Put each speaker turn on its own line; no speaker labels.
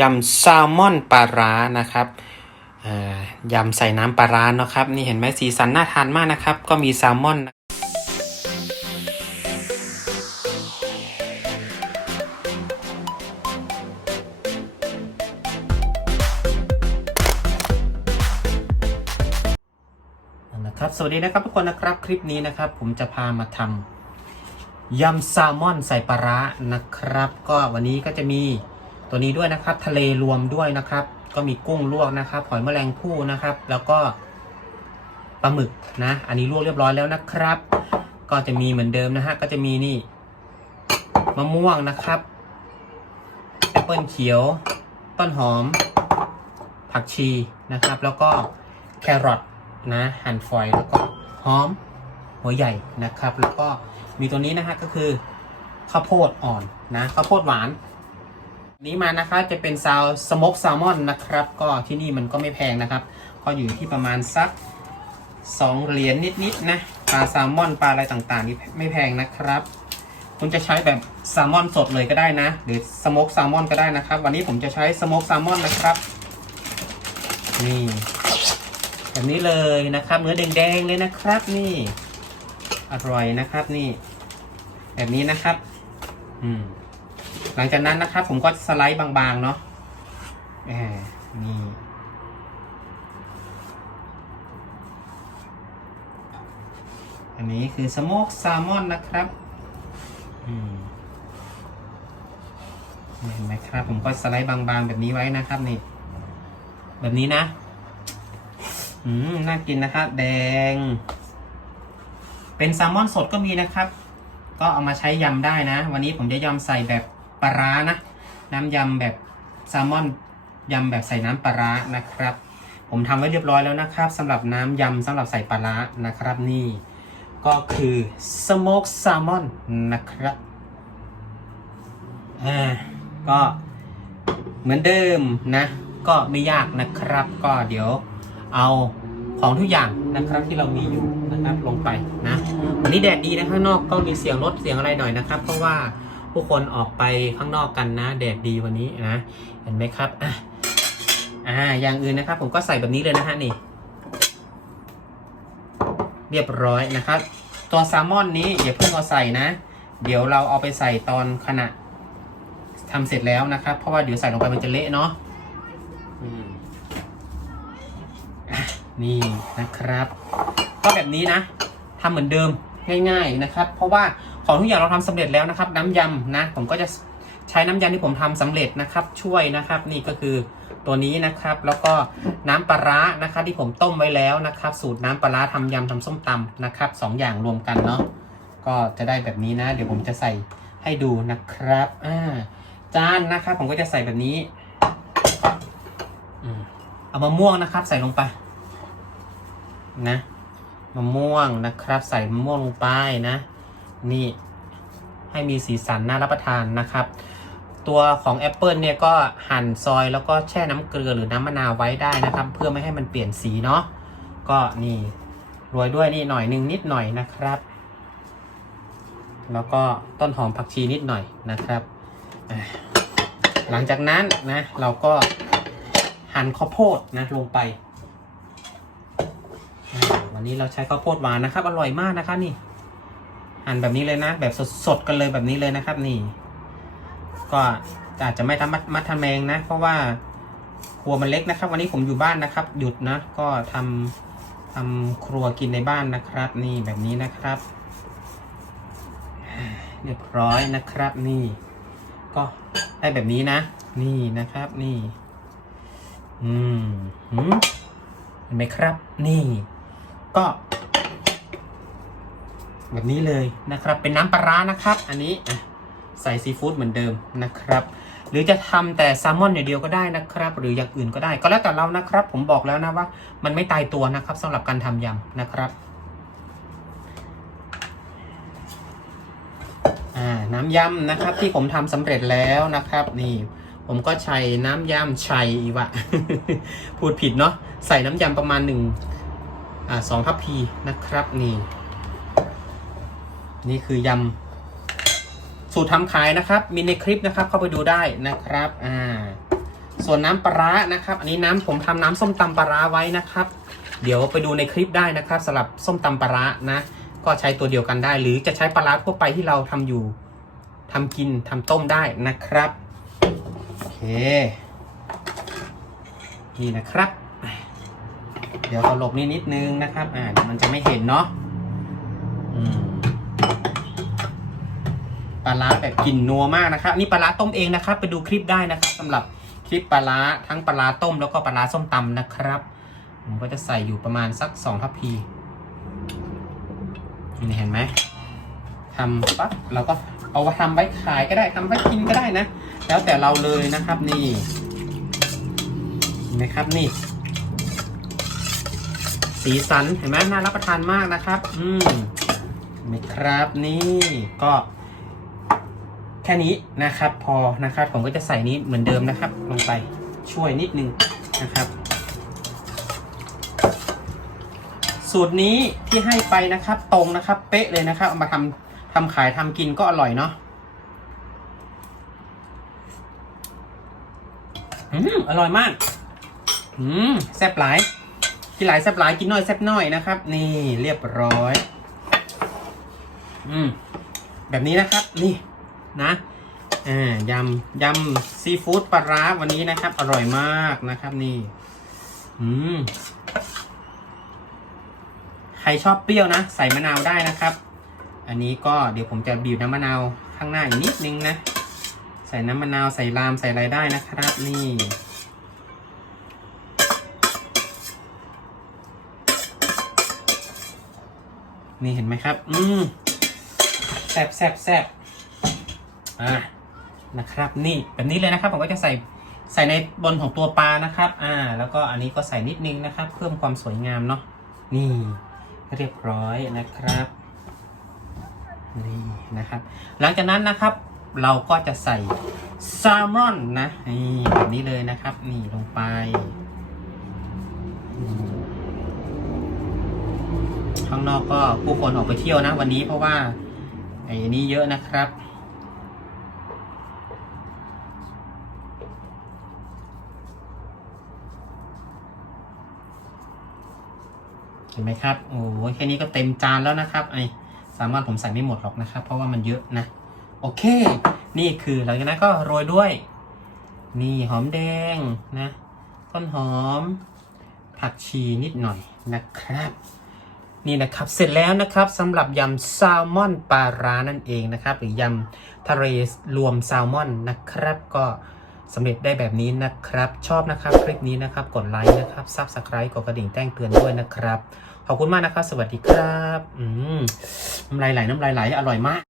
ยำแซลมอนปลาร้านะครับยำใส่น้ำปลาร้านะครับ นี่เห็นไหมสีสันน่าทานมากนะครับ ก็มีแซลมอนนะครับ สวัสดีนะครับทุกคนนะครับ คลิปนี้นะครับ ผมจะพามาทำยำแซลมอนใส่ปลาร้านะครับ ก็วันนี้ก็จะมี ตัวนี้ด้วยนะครับ ทะเลรวมด้วยนะครับ ก็มีกุ้งลวกนะครับหอยแมลงภู่นะครับ แล้วก็ปลาหมึกนะ อันนี้ลวกเรียบร้อยแล้วนะครับ ก็จะมีเหมือนเดิมนะฮะก็จะมีนี่มะม่วงนะครับแอปเปิลเขียว ต้นหอม ผักชีนะครับ แล้วก็แครอทนะหั่นฝอยแล้วก็หอมหัวใหญ่นะครับ แล้วก็มีตัวนี้นะฮะก็คือข้าวโพดอ่อนนะข้าวโพดหวาน นี้มานะครับจะเป็นซาวสโมกแซลมอนนะครับ ก็ที่นี่มันก็ไม่แพงนะครับ ก็อยู่ที่ประมาณสัก2เหรียญนิดๆนะปลาแซลมอนปลาอะไรต่างๆนี่ไม่แพงนะครับ คุณจะใช้แบบแซลมอนสดเลยก็ได้นะ หรือสโมกแซลมอนก็ได้นะครับ วันนี้ผมจะใช้สโมกแซลมอนนะครับนี่แบบนี้เลยนะครับ เนื้อแดงๆเลยนะครับ นี่อร่อยนะครับนี่ แบบนี้นะครับ อืม หลังจากนั้นนะครับผมก็สไลด์บางๆเนาะแหมนี่อันนี้คือสโมกแซลมอนนะครับเห็นไหมครับ ผมก็สไลด์บางๆ แบบนี้ไว้นะครับนี่ แบบนี้นะ อืม น่ากินนะครับ แดง เป็นแซลมอนสดก็มีนะครับ ก็เอามาใช้ยำได้นะ วันนี้ผมจะยำใส่แบบ ปลาร้านะ น้ำยำแบบแซลมอนยำแบบใส่น้ำปลาร้านะครับ ผมทำไว้เรียบร้อยแล้วนะครับสำหรับน้ำยำสำหรับใส่ปลาร้านะครับนี่ ก็คือสโมกแซลมอนนะครับอ่าก็เหมือนเดิมนะ ก็ไม่ยากนะครับ ก็เดี๋ยวเอาของทุกอย่างนะครับที่เรามีอยู่นะครับลงไปนะวันนี้แดดดีนะข้างนอกก็มีเสียงรถเสียงอะไรหน่อยนะครับ เพราะว่า ผู้คนออกไปข้างนอกกันนะ แดดดีวันนี้นะเห็นไหมครับอะอ่าอย่างอื่นนะครับ ผมก็ใส่แบบนี้เลยนะฮะนี่ เรียบร้อยนะครับ ตัวแซลมอนนี้อย่าเพิ่งเอาใส่นะ เดี๋ยวเราเอาไปใส่ตอนขณะทำเสร็จแล้วนะครับ เพราะว่าเดี๋ยวใส่ลงไปมันจะเละเนาะอืมนี่นะครับ ก็แบบนี้นะทำเหมือนเดิมง่าย ๆนะครับ เพราะว่า ของทุกอย่างเราทำสำเร็จแล้วนะครับ น้ำยำนะผมก็จะใช้น้ำยำที่ผมทำสำเร็จนะครับ ช่วยนะครับ นี่ก็คือตัวนี้นะครับ แล้วก็น้ำปลาร้านะครับที่ผมต้มไว้แล้วนะครับ สูตรน้ำปลาร้าทำยำทำส้มตำนะครับสองอย่างรวมกันเนาะก็จะได้แบบนี้นะ เดี๋ยวผมจะใส่ให้ดูนะครับอ่าจานนะครับผมก็จะใส่แบบนี้อเอามะม่วงนะครับ ใส่ลงไปนะมะม่วงนะครับ ใส่มะม่วงลงไปนะ นี่ให้มีสีสันน่ารับประทานนะครับ ตัวของแอปเปิลเนี่ยก็หั่นซอยแล้วก็แช่น้ำเกลือหรือน้ำมะนาวไว้ได้นะครับ เพื่อไม่ให้มันเปลี่ยนสีเนาะก็นี่โรยด้วยนี่หน่อยนึงนิดหน่อยนะครับ แล้วก็ต้นหอมผักชีนิดหน่อยนะครับหลังจากนั้นนะเราก็หั่นข้าวโพดนะลงไป วันนี้เราใช้ข้าวโพดหวานนะครับ อร่อยมากนะครับนี่ หั่นแบบนี้เลยนะ แบบสดๆกันเลยแบบนี้เลยนะครับ นี่ ก็อาจจะไม่ทำมัดมัดทำแมงนะ เพราะว่าครัวมันเล็กนะครับ วันนี้ผมอยู่บ้านนะครับ หยุดนะ ก็ทำทำครัวกินในบ้านนะครับ นี่แบบนี้นะครับเรียบร้อยนะครับ นี่ ก็ได้แบบนี้นะ นี่นะครับ นี่ อืมเห็นไหมครับ นี่ ก็ แบบนี้เลยนะครับ เป็นน้ำปลาร้านะครับ อันนี้ใส่ซีฟู้ดเหมือนเดิมนะครับ หรือจะทำแต่แซลมอนอย่างเดียวก็ได้นะครับ หรืออย่างอื่นก็ได้ก็แล้วแต่เรานะครับ ผมบอกแล้วนะว่า มันไม่ตายตัวนะครับสำหรับการทำยำนะครับน้ำยำนะครับที่ผมทำสำเร็จแล้วนะครับ นี่ ผมก็ใช้น้ำยำชัยวะ พูดผิดเนาะใส่น้ำยำประมาณหนึ่งอ่าสองทัพพีนะครับนี่ นี่คือยำสูตรทำขายนะครับ มีในคลิปนะครับ เข้าไปดูได้นะครับ อ่า ส่วนน้ำปลาร้านะครับ อันนี้น้ำผมทำน้ำส้มตำปลาร้าไว้นะครับ เดี๋ยวไปดูในคลิปได้นะครับสำหรับส้มตำปลาร้านะ ก็ใช้ตัวเดียวกันได้ หรือจะใช้ปลาร้าทั่วไปที่เราทำอยู่ทำกินทำต้มได้นะครับโอเค นี่นะครับ เดี๋ยวเขาหลบนี่นิดนึงนะครับ อ่ามันจะไม่เห็นเนาะาร้าแบบกลิ่นนัวมากนะครับนี่ปลาร้าต้มเองนะครับ ไปดูคลิปได้นะครับสำหรับคลิปปลาร้าทั้งปลาร้าต้มแล้วก็ปลาร้าส้มตำนะครับ ผมก็จะใส่อยู่ประมาณสักสองทัพพีนี่เห็นไหมทำปั๊บเราก็เอาไปทำไว้ขายก็ได้ทำไว้กินก็ได้นะ แล้วแต่เราเลยนะครับนี่เห็นไหมครับนี่ สีสันเห็นไหมน่ารับประทานมากนะครับ อืมนไหมครับนี่ก็ แค่นี้นะครับ พอนะครับผมก็จะใส่นี้เหมือนเดิมนะครับ ลงไปช่วยนิดนึงนะครับ สูตรนี้ที่ให้ไปนะครับ ตรงนะครับ เป๊ะเลยนะครับเอามาทำทำขายทำกินก็อร่อยเนาะอืมอร่อยมาก อืมแซ่บหลายกินหลายแซ่บหลายกินน้อยแซ่บน้อยนะครับ นี่เรียบร้อย อืมแบบนี้นะครับ นี่ นะอ่ายำยำซีฟู้ดปลาร้าวันนี้นะครับ อร่อยมากนะครับนี่ อืม ใครชอบเปรี้ยวนะ ใส่มะนาวได้นะครับ อันนี้ก็เดี๋ยวผมจะบีบน้ำมะนาวข้างหน้าอีกนิดนึงนะ ใส่น้ำมะนาวใส่รามใส่อะไรได้นะครับ นี่นี่เห็นไหมครับ อืมแซบแซบแซบ อ่านะครับ นี่แบบนี้เลยนะครับ ผมก็จะใส่ใส่ในบนของตัวปลานะครับ อ่า แล้วก็อันนี้ก็ใส่นิดนึงนะครับ เพิ่มความสวยงามเนาะนี่เรียบร้อยนะครับนี่นะครับ หลังจากนั้นนะครับเราก็จะใส่แซลมอนนะนี่แบบนี้เลยนะครับ นี่ลงไปข้างนอกก็ผู้คนออกไปเที่ยวนะวันนี้เพราะว่าไอ้นี่เยอะนะครับ เห็นไหมครับโอ้ยแค่นี้ก็เต็มจานแล้วนะครับไอสามารถผมใส่ไม่หมดหรอกนะครับ เพราะว่ามันเยอะนะ โอเค นี่คือหลังจากนั้นก็โรยด้วย นี่หอมแดงนะ ต้นหอม ผักชีนิดหน่อยนะครับ นี่นะครับเสร็จแล้วนะครับสำหรับยำแซลมอนปลาร้านั่นเองนะครับ หรือยำทะเลรวมแซลมอนนะครับก็ สำเร็จได้แบบนี้นะครับ ชอบนะครับคลิปนี้นะครับกดไลค์นะครับซับสไครต์กดกระดิ่งแจ้งเตือนด้วยนะครับ ขอบคุณมากนะครับ สวัสดีครับ อืมน้ำลายไหลน้ำลายไหลอร่อยมาก